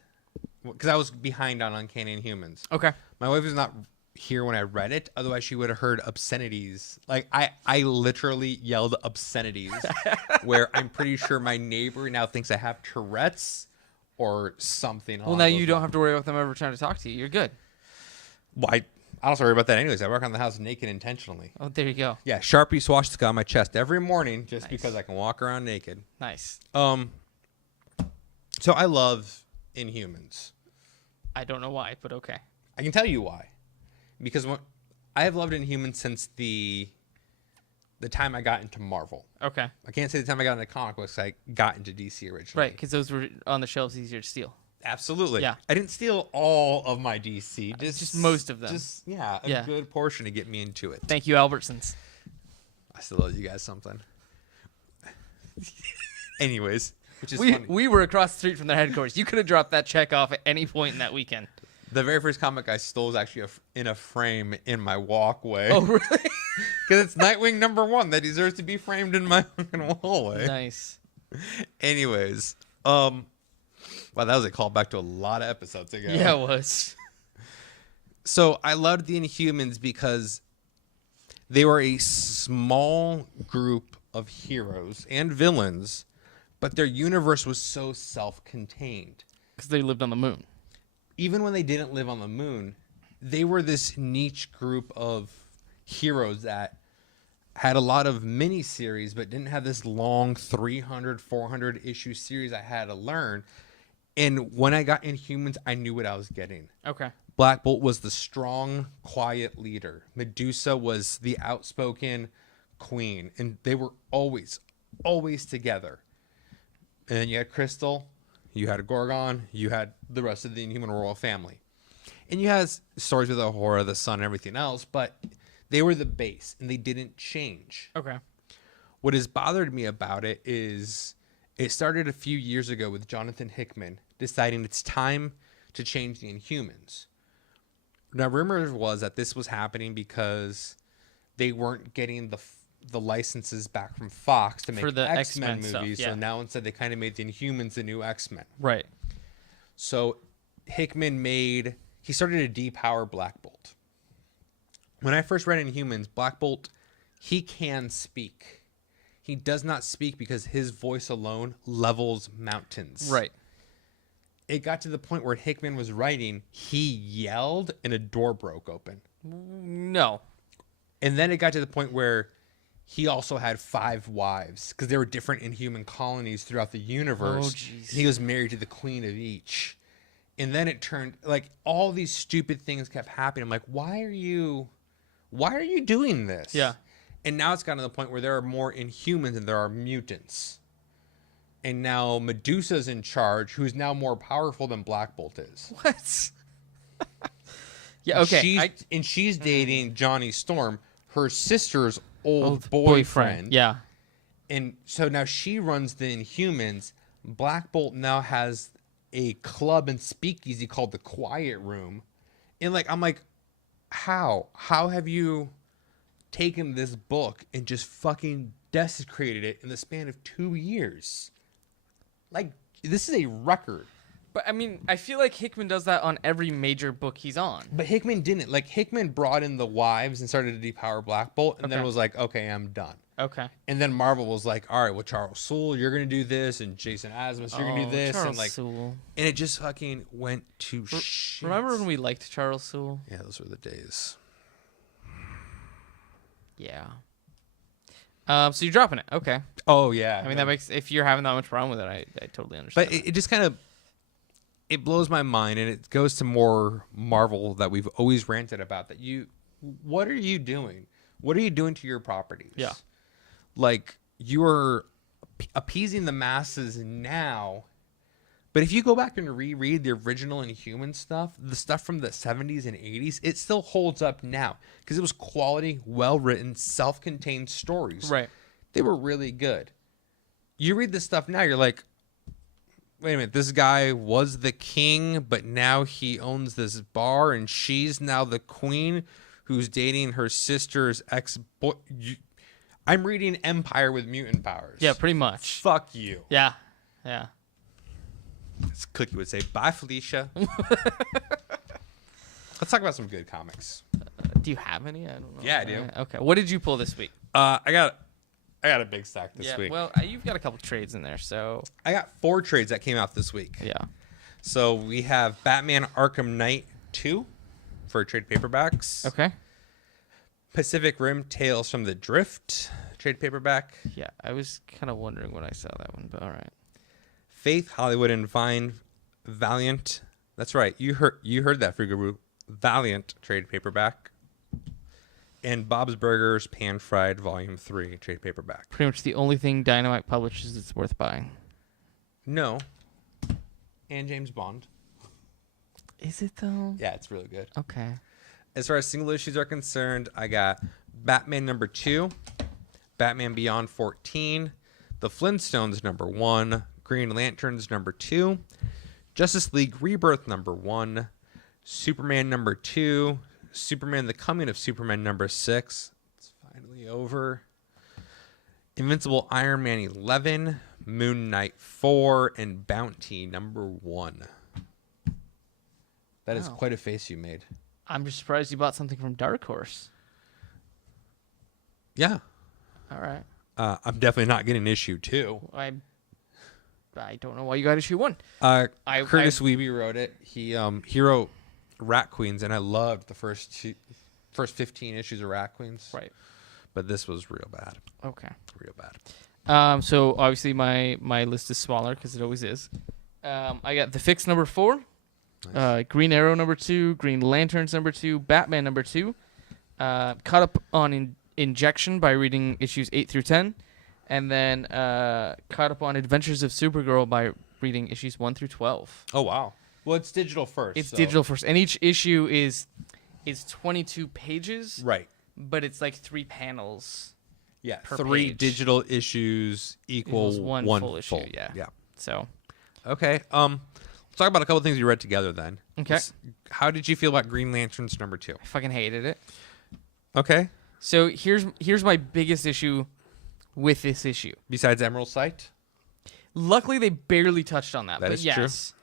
because I was behind on Uncanny Inhumans. Okay. My wife was not here when I read it. Otherwise, she would have heard obscenities. Like I literally yelled obscenities where I'm pretty sure my neighbor now thinks I have Tourette's or something. Well, now you don't have to worry about them ever trying to talk to you. You're good. Well, I don't have to worry about that anyways. I work on the house naked intentionally. Oh, there you go. Yeah, Sharpie swastika on my chest every morning just Nice. because I can walk around naked. Nice. So I love Inhumans. I don't know why, but okay. I can tell you why. Because I have loved Inhumans since the time I got into Marvel. Okay. I can't say the time I got into comic books. I got into DC originally. Right, because those were on the shelves easier to steal. Absolutely. Yeah. I didn't steal all of my DC. Just most of them. Just a good portion to get me into it. Thank you, Albertsons. I still owe you guys something. Anyways, which is We funny. we were across the street from their headquarters. You could have dropped that check off at any point in that weekend. The very first comic I stole was actually in a frame in my walkway. Oh, really? Because it's Nightwing #1 that deserves to be framed in my fucking hallway. Nice. Anyways, wow, that was a callback to a lot of episodes ago. Yeah, it was. So I loved the Inhumans because they were a small group of heroes and villains, but their universe was so self-contained. Because they lived on the moon. Even when they didn't live on the moon, they were this niche group of heroes that had a lot of mini series, but didn't have this long 300, 400 issue series I had to learn. And when I got Inhumans, I knew what I was getting. Okay. Black Bolt was the strong, quiet leader. Medusa was the outspoken queen. And they were always together. And then you had Crystal, you had Gorgon, you had the rest of the Inhuman royal family. And you had stories with Ahura, the sun, and everything else, but they were the base, and they didn't change. Okay. What has bothered me about it is it started a few years ago with Jonathan Hickman deciding it's time to change the Inhumans. Now, rumor was that this was happening because they weren't getting the licenses back from Fox to make For the X-Men X-Men movies. stuff, yeah. So now instead they kind of made the Inhumans the new X-Men. Right. So Hickman he started to depower Black Bolt. When I first read Inhumans, Black Bolt, he can speak. He does not speak because his voice alone levels mountains. Right. It got to the point where Hickman was writing, he yelled and a door broke open. No. And then it got to the point where he also had 5 wives because there were different Inhuman colonies throughout the universe. Oh, jeez. He was married to the queen of each. And then it turned, like, all these stupid things kept happening. I'm like, why are you doing this? Yeah. And now it's gotten to the point where there are more Inhumans than there are mutants. And now Medusa's in charge, who's now more powerful than Black Bolt is. What? Yeah, okay. She's dating Johnny Storm, her sister's old boyfriend. Yeah. And so now she runs the Inhumans. Black Bolt now has a club and speakeasy called the Quiet Room. And I'm like, how have you taken this book and just fucking desecrated it in the span of 2 years? Like, this is a record. But I mean, I feel like Hickman does that on every major book he's on. But Hickman didn't. Like, Hickman brought in the wives and started to depower Black Bolt, and then Okay. was like, okay, I'm done. Okay. And then Marvel was like, all right, well, Charles Soule, you're going to do this, and Jason Asmus, you're going to do this. Charles and like, Soule. and it just fucking went to shit. Remember when we liked Charles Soule? Yeah, those were the days. Yeah. So you're dropping it. Okay. Oh, yeah. I mean, that makes, if you're having that much problem with it, I totally understand. But it just kind of, it blows my mind, and it goes to more Marvel that we've always ranted about. What are you doing? What are you doing to your properties? Yeah. Like, you are appeasing the masses now, but if you go back and reread the original Inhuman stuff, the stuff from the 70s and 80s, it still holds up now because it was quality, well-written, self-contained stories. Right. They were really good. You read this stuff now, you're like, wait a minute, this guy was the king, but now he owns this bar, and she's now the queen who's dating her sister's ex-boy. I'm reading Empire with mutant powers. Yeah, pretty much. Fuck you. Yeah. Yeah. As Cookie would say, bye, Felicia. Let's talk about some good comics. Do you have any? I don't know. Yeah, I do. Okay. What did you pull this week? I got a big stack this week. Well, you've got a couple trades in there, so. I got 4 trades that came out this week. Yeah. So we have Batman Arkham Knight 2 for trade paperbacks. Okay. Pacific Rim Tales from the Drift trade paperback. Yeah, I was kind of wondering when I saw that one, but all right. Faith, Hollywood, and Valiant. That's right. You heard that, Frugaboo. Valiant trade paperback. And Bob's Burgers Pan Fried Volume 3 trade paperback. Pretty much the only thing Dynamite publishes that's worth buying. No. And James Bond. Is it though? Yeah, it's really good. Okay. As far as single issues are concerned, I got Batman #2, Batman Beyond 14, The Flintstones #1, Green Lanterns #2, Justice League Rebirth #1, Superman #2, Superman The Coming of Superman #6. It's finally over. Invincible Iron Man 11, Moon Knight 4, and Bounty #1. That is Wow. quite a face you made. I'm just surprised you bought something from Dark Horse. Yeah. All right. I'm definitely not getting issue 2. I don't know why you got issue 1. Curtis Wiebe wrote it. He wrote Rat Queens, and I loved the first 15 issues of Rat Queens. Right. but this was real bad. Okay. Real bad. So obviously my list is smaller because it always is. I got The Fix number 4, Nice. Green Arrow number 2, Green Lanterns number 2, Batman number 2. Caught up on Injection by reading issues 8 through 10, and then caught up on Adventures of Supergirl by reading issues 1 through 12. Oh wow. Well, it's digital first. It's digital first, and each issue is 22 pages, Right. but it's like 3 panels. Yeah. Per 3 page. digital issues equal Equals one full issue, yeah. Yeah. So Okay. Let's talk about a couple things you read together then. Okay. How did you feel about Green Lanterns number 2? I fucking hated it. Okay. So here's my biggest issue with this issue. Besides Emerald Sight? Luckily, they barely touched on that. That but is yes.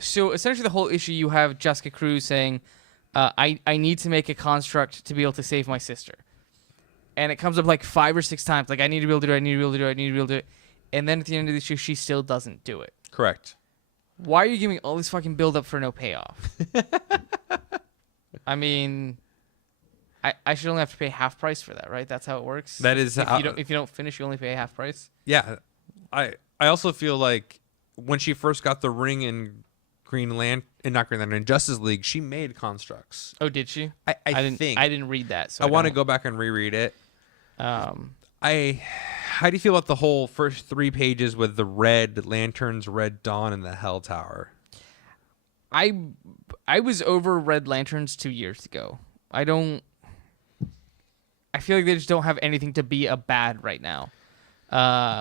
So essentially, the whole issue you have Jessica Cruz saying, "I need to make a construct to be able to save my sister," and it comes up like 5 or 6 times. Like, I need to be able to do it. I need to be able to do it. I need to be able to do it. And then at the end of the issue, she still doesn't do it. Correct. Why are you giving all this fucking build up for no payoff? I mean, I should only have to pay half price for that, right? That's how it works. That is if how- if you don't finish, you only pay half price. Yeah. I also feel like when she first got the ring in not Green Lantern, in Justice League, she made constructs. Oh, did she? I didn't think. I didn't read that. So I want to don't- go back and reread it. How do you feel about the whole first 3 pages with the Red Lanterns, Red Dawn, and the Hell Tower? I was over Red Lanterns 2 years ago. I feel like they just don't have anything to be a bad right now.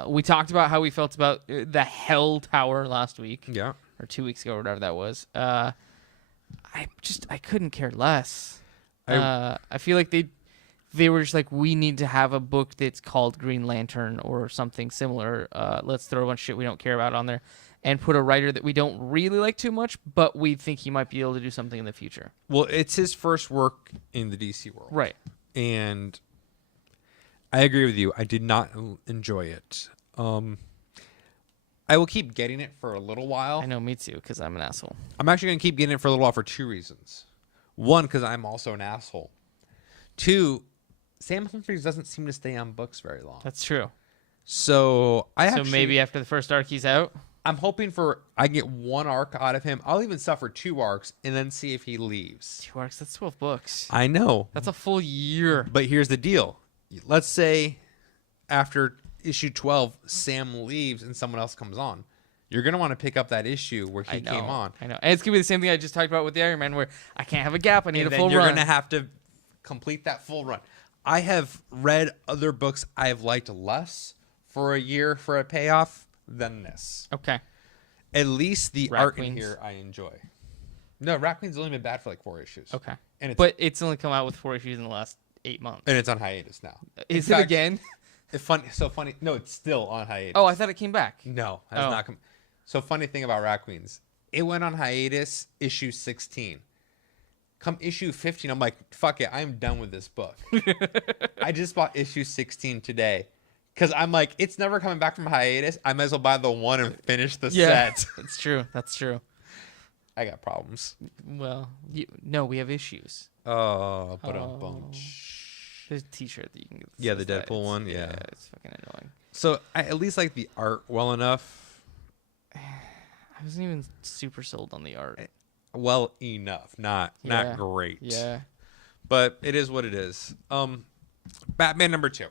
We talked about how we felt about the Hell Tower last week. Yeah. Or 2 weeks ago, or whatever that was. I couldn't care less. I feel like they were just like, we need to have a book that's called Green Lantern or something similar. Let's throw a bunch of shit we don't care about on there and put a writer that we don't really like too much, but we think he might be able to do something in the future. Well, it's his first work in the DC world. Right. And I agree with you. I did not enjoy it. I will keep getting it for a little while. I know, me too, because I'm an asshole. I'm actually going to keep getting it for a little while for 2 reasons. 1, because I'm also an asshole. 2, Sam Humphries doesn't seem to stay on books very long. That's true. So Maybe after the first arc he's out? I'm hoping I get 1 arc out of him. I'll even suffer 2 arcs and then see if he leaves. 2 arcs, that's 12 books. I know. That's a full year. But here's the deal. Let's say after issue 12, Sam leaves and someone else comes on. You're going to want to pick up that issue where he came on. I know. And it's going to be the same thing I just talked about with the Iron Man, where I can't have a gap. I need And a then full you're run. going to have to complete that full run. I have read other books I have liked less for a year for a payoff than this. Okay. At least the Rat art Queens. in here I enjoy. No, Rat Queen's only been bad for like 4 issues. Okay. And it's only come out with 4 issues in the last 8 months. And it's on hiatus now. Is In it fact, again? It's funny. So funny. No, it's still on hiatus. Oh, I thought it came back. No, it has Oh. not come. So funny thing about Rat Queens, it went on hiatus issue 16. Come issue 15, I'm like, fuck it, I'm done with this book. I just bought issue 16 today because I'm like, it's never coming back from hiatus. I might as well buy the one and finish the set. That's true. That's true. I got problems. Well, no, we have issues. Oh, but Oh. There's a T-shirt that you can get. that Yeah, the says that. Deadpool one, It's- yeah. it's fucking annoying. So I at least like the art well enough. I wasn't even super sold on the art. Well enough, not Yeah. great. Yeah. But it is what it is. Batman number 2.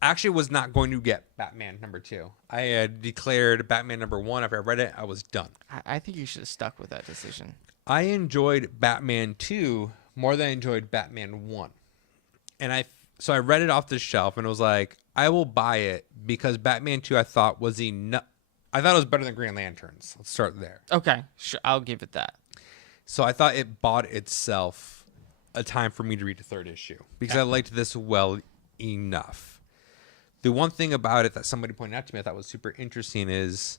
I actually was not going to get Batman number 2. I had declared Batman number 1 after I read it. I was done. I think you should have stuck with that decision. I enjoyed Batman 2 more than I enjoyed Batman 1. And so I read it off the shelf and was like, I will buy it because Batman 2 I thought was enough. I thought it was better than Green Lanterns. Let's start there. Okay, sure, I'll give it that. So I thought it bought itself a time for me to read the 3rd issue because I liked this well enough. The one thing about it that somebody pointed out to me I thought was super interesting is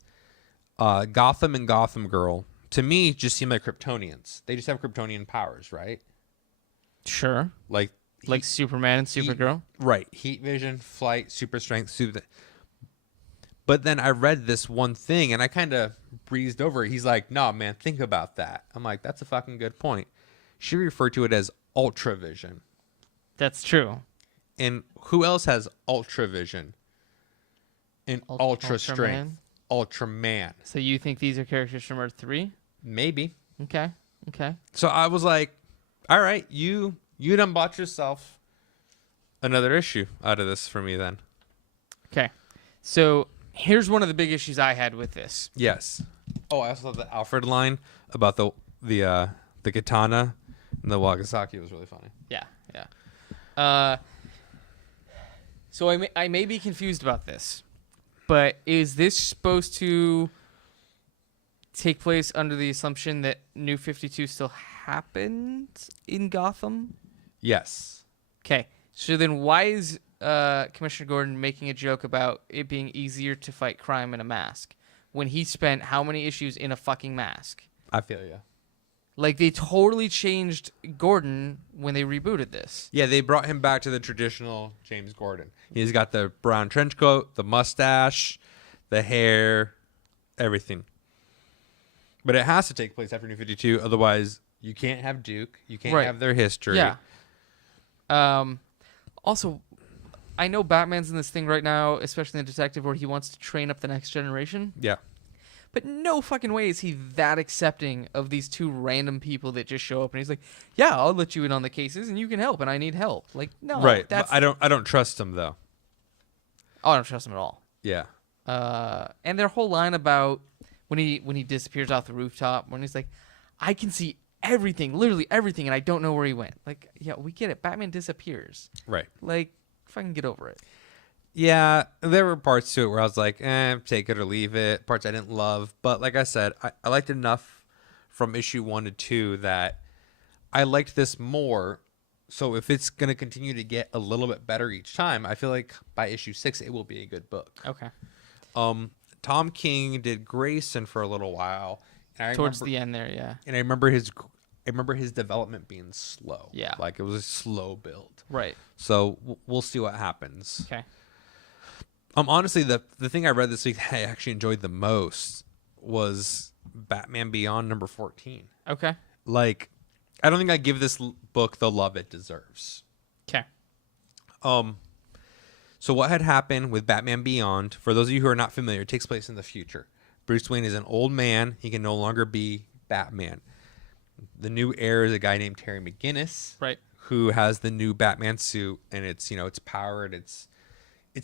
Gotham and Gotham Girl, to me, just seem like Kryptonians. They just have Kryptonian powers, right? Sure. Like Superman and Supergirl. Right. Heat vision, flight, super strength, super. But then I read this one thing and I kind of breezed over it. He's like, no, man, think about that. I'm like, that's a fucking good point. She referred to it as ultra vision. That's true. And who else has ultra vision and ultra strength? Ultraman. So you think these are characters from Earth 3? Maybe. Okay. So I was like, all right, you done bought yourself another issue out of this for me then. Okay. So here's one of the big issues I had with this. Yes. Oh, I also thought the Alfred line about the katana and the Wagasaki was really funny. Yeah. So I may be confused about this, but is this supposed to take place under the assumption that New 52 still happened in Gotham? Yes. Okay. So then why is Commissioner Gordon making a joke about it being easier to fight crime in a mask when he spent how many issues in a fucking mask? I feel you. Like, they totally changed Gordon when they rebooted this. Yeah, they brought him back to the traditional James Gordon. He's got the brown trench coat, the mustache, the hair, everything. But it has to take place after New 52, otherwise you can't have Duke, you can't have their history. Yeah. Also, I know Batman's in this thing right now, especially in the detective, where he wants to train up the next generation. Yeah. But no fucking way is he that accepting of these two random people that just show up and he's like, yeah, I'll let you in on the cases and you can help and I need help. Like, no. Right. But I don't trust him though. Oh, I don't trust him at all. Yeah. And their whole line about when he disappears off the rooftop, when he's like, I can see everything, literally everything, and I don't know where he went. Like, yeah, we get it. Batman disappears. Right. Like, fucking get over it. Yeah, there were parts to it where I was like, take it or leave it. Parts I didn't love. But like I said, I liked enough from issue 1 to 2 that I liked this more. So if it's going to continue to get a little bit better each time, I feel like by issue 6, it will be a good book. Okay. Tom King did Grayson for a little while. And Towards the end there, yeah. And I remember his development being slow. Yeah. Like it was a slow build. Right. So we'll see what happens. Okay. Honestly, the thing I read this week that I actually enjoyed the most was Batman Beyond number 14. Okay. Like, I don't think I give this book the love it deserves. Okay. So what had happened with Batman Beyond, for those of you who are not familiar, it takes place in the future. Bruce Wayne is an old man. He can no longer be Batman. The new heir is a guy named Terry McGinnis. Right. Who has the new Batman suit, and it's powered, it's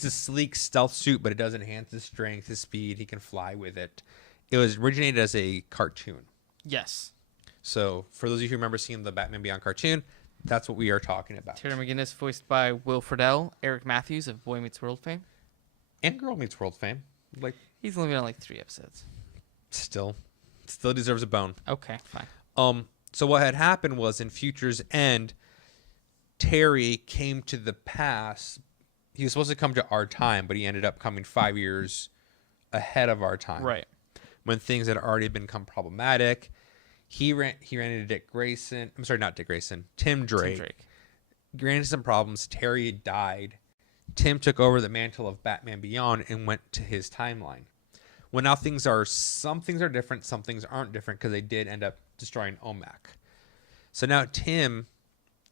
a sleek stealth suit, but it does enhance his strength, his speed. He can fly with it. It was originated as a cartoon. Yes. So for those of you who remember seeing the Batman Beyond cartoon, that's what we are talking about. Terry McGinnis, voiced by Will Friedle, Eric Matthews of Boy Meets World fame. And Girl Meets World fame. Like, he's only been on like 3 episodes. Still deserves a bone. Okay, fine. So what had happened was in Future's End, Terry came to the past. He was supposed to come to our time, but he ended up coming 5 years ahead of our time. Right. When things had already become problematic. He ran into Dick Grayson. I'm sorry, not Dick Grayson. Tim Drake. Ran into some problems. Terry died. Tim took over the mantle of Batman Beyond and went to his timeline. Well, now some things are different, some things aren't different because they did end up destroying OMAC. So now Tim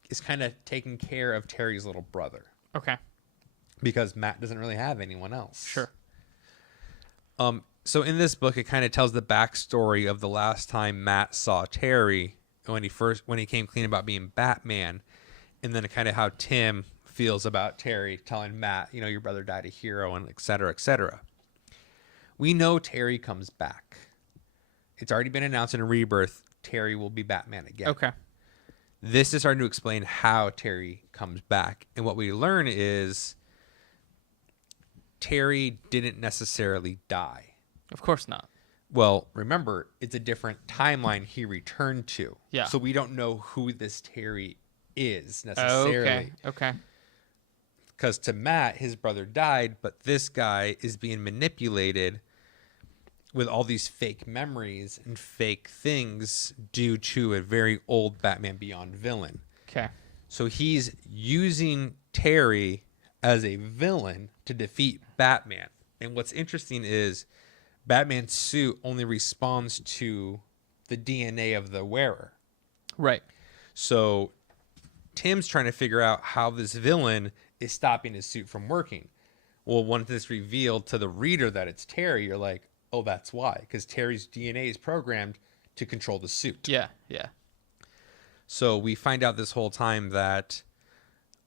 is kind of taking care of Terry's little brother. Okay. Because Matt doesn't really have anyone else. Sure. So in this book, it kind of tells the backstory of the last time Matt saw Terry when he came clean about being Batman, and then kind of how Tim feels about Terry telling Matt, your brother died a hero, and et cetera, et cetera. We know Terry comes back. It's already been announced in Rebirth. Terry will be Batman again. Okay. This is starting to explain how Terry comes back, and what we learn is Terry didn't necessarily die. Of course not. Well, remember, it's a different timeline he returned to. Yeah. So we don't know who this Terry is necessarily. Okay. Because to Matt, his brother died, but this guy is being manipulated with all these fake memories and fake things due to a very old Batman Beyond villain. Okay. So he's using Terry as a villain to defeat Batman. And what's interesting is Batman's suit only responds to the DNA of the wearer. Right. So Tim's trying to figure out how this villain is stopping his suit from working. Well, once it's revealed to the reader that it's Terry, you're like, oh, that's why. Because Terry's DNA is programmed to control the suit. Yeah, yeah. So we find out this whole time that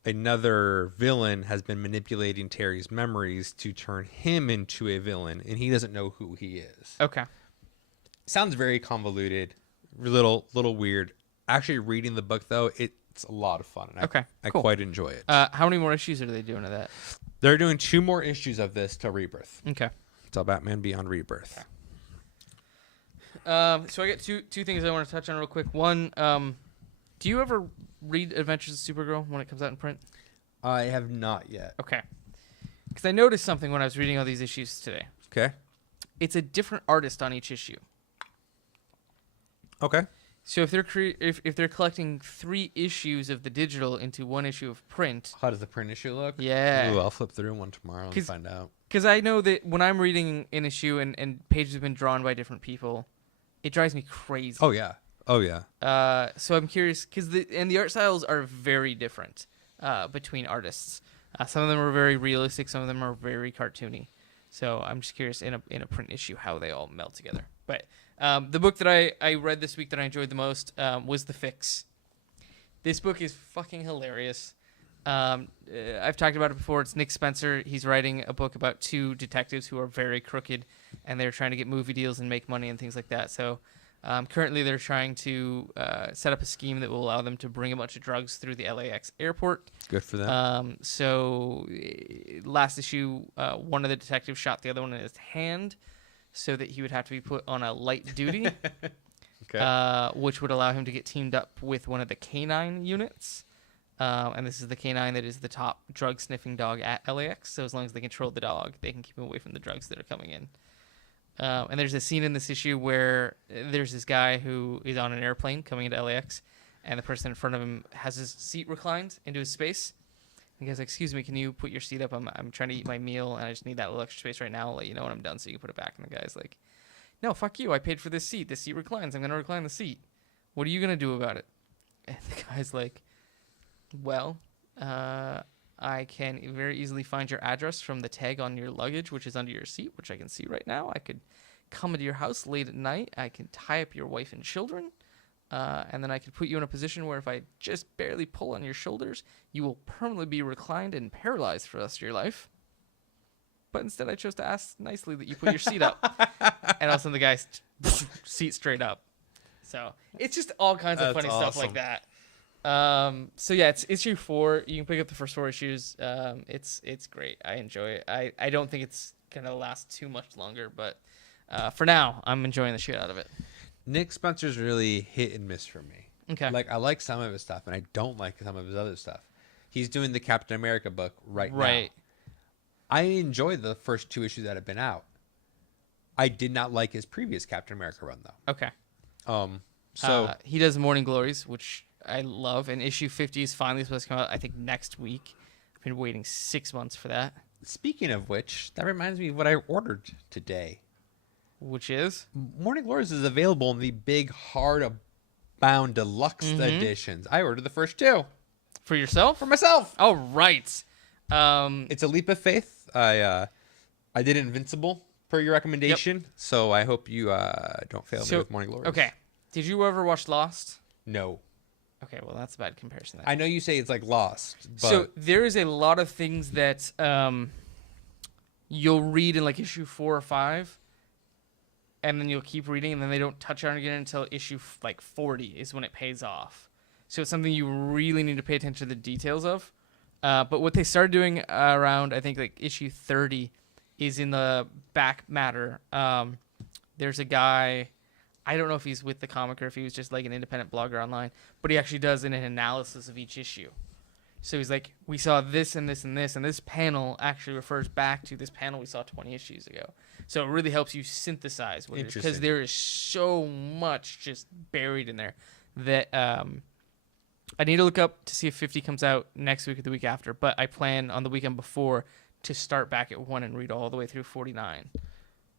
another villain has been manipulating Terry's memories to turn him into a villain, and he doesn't know who he is. Okay. Sounds very convoluted, little weird. Actually, reading the book, though, it's a lot of fun. And I cool. quite enjoy it. How many more issues are they doing of that? They're doing 2 more issues of this till Rebirth. Okay. Till Batman Beyond Rebirth. Okay. So I got two things I want to touch on real quick. One, do you ever read Adventures of Supergirl when it comes out in print? I have not yet. Okay. Because I noticed something when I was reading all these issues today. Okay. It's a different artist on each issue. Okay. So if they're if they're collecting 3 issues of the digital into 1 issue of print, How does the print issue look? yeah. Ooh, I'll flip through one tomorrow and find out. Because I know that when I'm reading an issue and pages have been drawn by different people, it drives me crazy. Oh yeah. Oh yeah. So I'm curious because the art styles are very different between artists. Some of them are very realistic. Some of them are very cartoony. So I'm just curious in a print issue how they all meld together. But the book that I read this week that I enjoyed the most was The Fix. This book is fucking hilarious. I've talked about it before. It's Nick Spencer. He's writing a book about 2 detectives who are very crooked, and they're trying to get movie deals and make money and things like that. So currently they're trying to set up a scheme that will allow them to bring a bunch of drugs through the LAX airport. Good for them. Last issue, one of the detectives shot the other one in his hand so that he would have to be put on a light duty, Okay. which would allow him to get teamed up with one of the canine units. And this is the canine that is the top drug-sniffing dog at LAX. So as long as they control the dog, they can keep him away from the drugs that are coming in. And there's a scene in this issue where there's this guy who is on an airplane coming into LAX, and the person in front of him has his seat reclined into his space. And the guy's like, "Excuse me, can you put your seat up? I'm trying to eat my meal, and I just need that little extra space right now. I'll let you know when I'm done so you can put it back." And the guy's like, "No, fuck you. I paid for this seat. This seat reclines. I'm going to recline the seat. What are you going to do about it?" And the guy's like, "Well, I can very easily find your address from the tag on your luggage, which is under your seat, which I can see right now. I could come into your house late at night. I can tie up your wife and children. And then I could put you in a position where if I just barely pull on your shoulders, you will permanently be reclined and paralyzed for the rest of your life. But instead I chose to ask nicely that you put your seat up." And all of a sudden the guy's seat straight up. So it's just all kinds of funny stuff like that. So yeah, it's issue 4. You can pick up the first 4 issues. It's great. I enjoy it. I don't think it's gonna last too much longer, but for now, I'm enjoying the shit out of it. Nick Spencer's really hit and miss for me. Okay. Like, I like some of his stuff, and I don't like some of his other stuff. He's doing the Captain America book right now. I enjoyed the first 2 issues that have been out. I did not like his previous Captain America run, though. Okay. So he does Morning Glories, which I love, and issue 50 is finally supposed to come out, I think, next week. I've been waiting 6 months for that. Speaking of which, that reminds me of what I ordered today. Which is? Morning Glories is available in the big hardbound deluxe editions. I ordered the first 2. For yourself? For myself. Oh, right. It's a leap of faith. I did Invincible per your recommendation, so I hope you don't fail me with Morning Glories. Okay. Did you ever watch Lost? No. Okay, well, that's a bad comparison. I know you say it's like Lost, but so there is a lot of things that you'll read in like issue 4 or 5, and then you'll keep reading, and then they don't touch on it again until issue like 40 is when it pays off. So it's something you really need to pay attention to the details of. But what they started doing around, I think, like issue 30 is in the back matter. There's a guy, I don't know if he's with the comic or if he was just like an independent blogger online, but he actually does an analysis of each issue. So he's like, we saw this and this and this, and this panel actually refers back to this panel we saw 20 issues ago. So it really helps you synthesize what it is, because there is so much just buried in there that I need to look up to see if 50 comes out next week or the week after, but I plan on the weekend before to start back at 1 and read all the way through 49.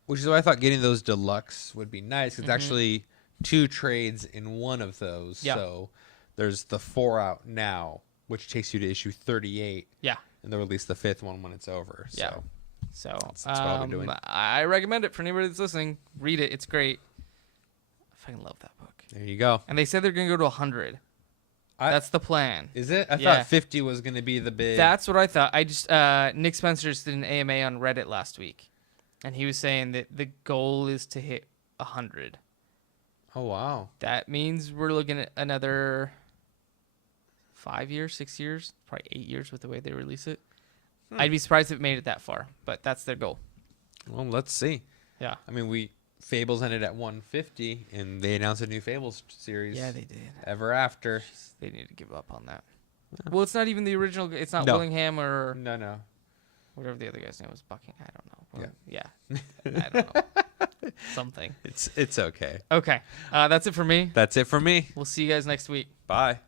Which is why I thought getting those deluxe would be nice. It's actually 2 trades in one of those. Yeah. So there's the 4 out now, which takes you to issue 38. Yeah. and they'll release the 5th one when it's over. Yeah. So So that's what I'll be doing. I recommend it for anybody that's listening. Read it. It's great. I fucking love that book. there you go. And they said they're going to go to 100. That's the plan. Is it? I Yeah. thought 50 was going to be the big. That's what I thought. I just Nick Spencer just did an AMA on Reddit last week, and he was saying that the goal is to hit 100. Oh, wow. That means we're looking at another 5 years, 6 years, probably 8 years with the way they release it. I'd be surprised if it made it that far, but that's their goal. Well, let's see. Yeah. I mean, Fables ended at 150, and they announced a new Fables series. Yeah, they did. Ever After. They need to give up on that. Well, it's not even the original. It's not No. Willingham or No. whatever the other guy's name was. Bucking. I don't know. Yeah. Yeah. I don't know. Something. It's okay. Okay. That's it for me. That's it for me. We'll see you guys next week. Bye.